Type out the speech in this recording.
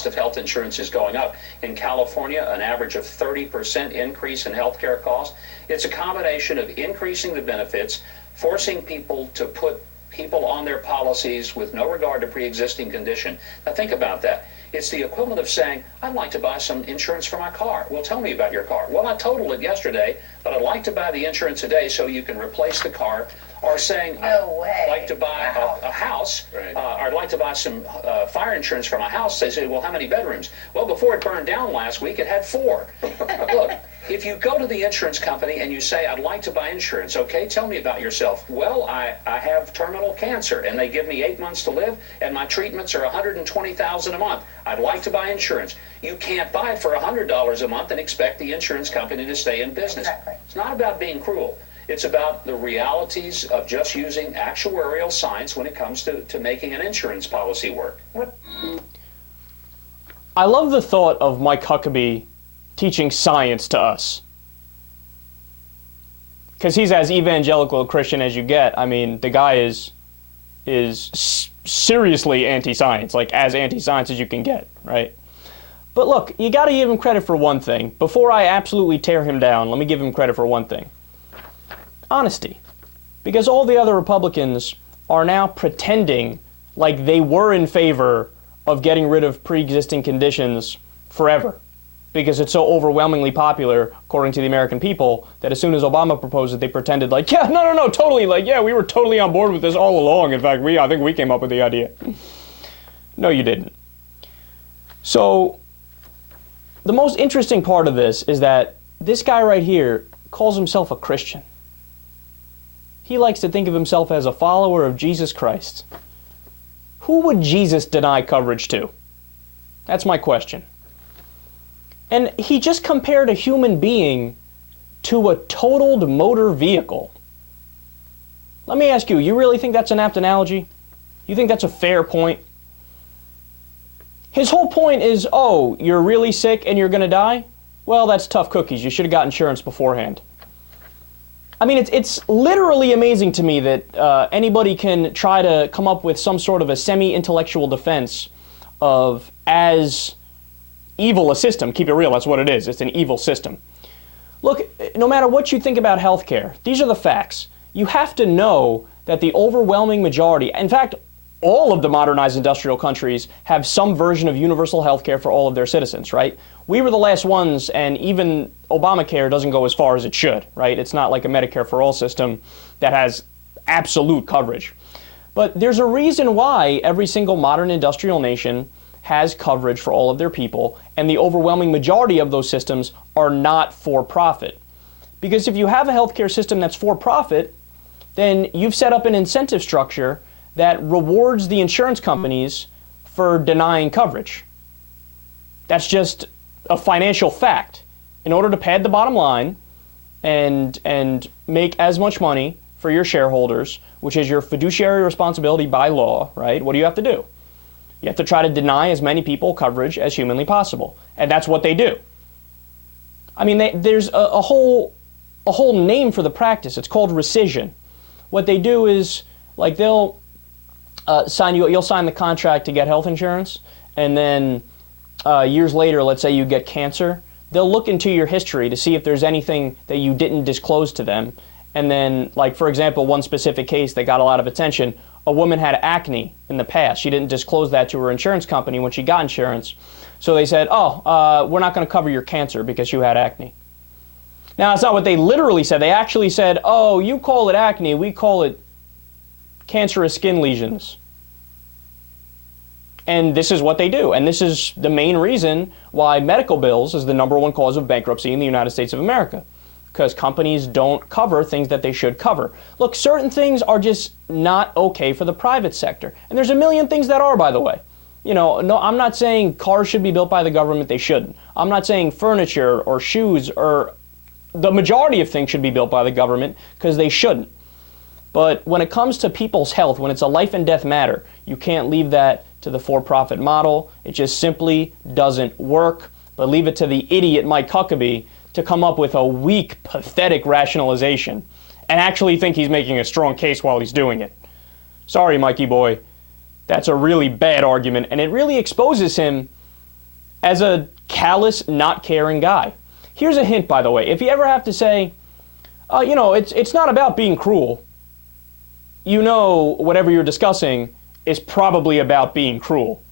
cost of health insurance is going up. In California, an average of 30% increase in health care costs. It's a combination of increasing the benefits, forcing people to put people on their policies with no regard to pre-existing condition. Now think about that. It's the equivalent of saying, I'd like to buy some insurance for my car. Well, tell me about your car. Well, I totaled it yesterday, but I'd like to buy the insurance today so you can replace the car. Or saying, I'd like to buy a house, right. Or I'd like to buy some fire insurance for my house. They say, well, how many bedrooms? Well, before it burned down last week, it had 4. Look, if you go to the insurance company and you say, I'd like to buy insurance, okay, tell me about yourself. Well, I have terminal cancer, and they give me 8 months to live, and my treatments are $120,000 a month. I'd like to buy insurance. You can't buy it for $100 a month and expect the insurance company to stay in business. Exactly. It's not about being cruel. It's about the realities of just using actuarial science when it comes to making an insurance policy work. I love the thought of Mike Huckabee teaching science to us. Because he's as evangelical a Christian as you get. I mean, the guy is seriously anti-science, like as anti-science as you can get, right? But look, you got to give him credit for one thing. Before I absolutely tear him down, let me give him credit for one thing. Honesty. Because all the other Republicans are now pretending like they were in favor of getting rid of pre-existing conditions forever. Because it's so overwhelmingly popular, according to the American people, that as soon as Obama proposed it, they pretended like, yeah, no, totally, like, yeah, we were totally on board with this all along. In fact, I think we came up with the idea. No, you didn't. So, the most interesting part of this is that this guy right here calls himself a Christian. He likes to think of himself as a follower of Jesus Christ. Who would Jesus deny coverage to? That's my question. And he just compared a human being to a totaled motor vehicle. Let me ask you, you really think that's an apt analogy? You think that's a fair point? His whole point is, oh, you're really sick and you're going to die? Well, that's tough cookies. You should have got insurance beforehand. I mean, it's literally amazing to me that anybody can try to come up with some sort of a semi-intellectual defense of as evil a system. Keep it real, that's what it is. It's an evil system. Look, no matter what you think about healthcare, these are the facts. You have to know that the overwhelming majority, in fact, all of the modernized industrial countries have some version of universal health care for all of their citizens, right? We were the last ones, and even Obamacare doesn't go as far as it should, right? It's not like a Medicare for all system that has absolute coverage. But there's a reason why every single modern industrial nation has coverage for all of their people, and the overwhelming majority of those systems are not for profit. Because if you have a healthcare system that's for profit, then you've set up an incentive structure that rewards the insurance companies for denying coverage. That's just a financial fact. In order to pad the bottom line and make as much money for your shareholders, which is your fiduciary responsibility by law, right? What do you have to do? You have to try to deny as many people coverage as humanly possible. And that's what they do. I mean, there's a whole name for the practice. It's called rescission. What they do is, like, they'll you'll sign the contract to get health insurance, and then years later, let's say you get cancer, they'll look into your history to see if there's anything that you didn't disclose to them. And then, like, for example, one specific case that got a lot of attention, a woman had acne in the past. She didn't disclose that to her insurance company when she got insurance. So they said, we're not going to cover your cancer because you had acne. Now, that's not what they literally said. They actually said, oh, you call it acne, we call it cancerous skin lesions. And this is what they do. And this is the main reason why medical bills is the #1 cause of bankruptcy in the United States of America. Because companies don't cover things that they should cover. Look, certain things are just not okay for the private sector. And there's a million things that are, by the way. You know, no, I'm not saying cars should be built by the government, they shouldn't. I'm not saying furniture or shoes or the majority of things should be built by the government, because they shouldn't. But when it comes to people's health, when it's a life and death matter, you can't leave that to the for-profit model. It just simply doesn't work. But leave it to the idiot Mike Huckabee to come up with a weak, pathetic rationalization and actually think he's making a strong case while he's doing it. Sorry, Mikey boy. That's a really bad argument, and it really exposes him as a callous, not caring guy. Here's a hint, by the way. If you ever have to say, it's not about being cruel, whatever you're discussing is probably about being cruel.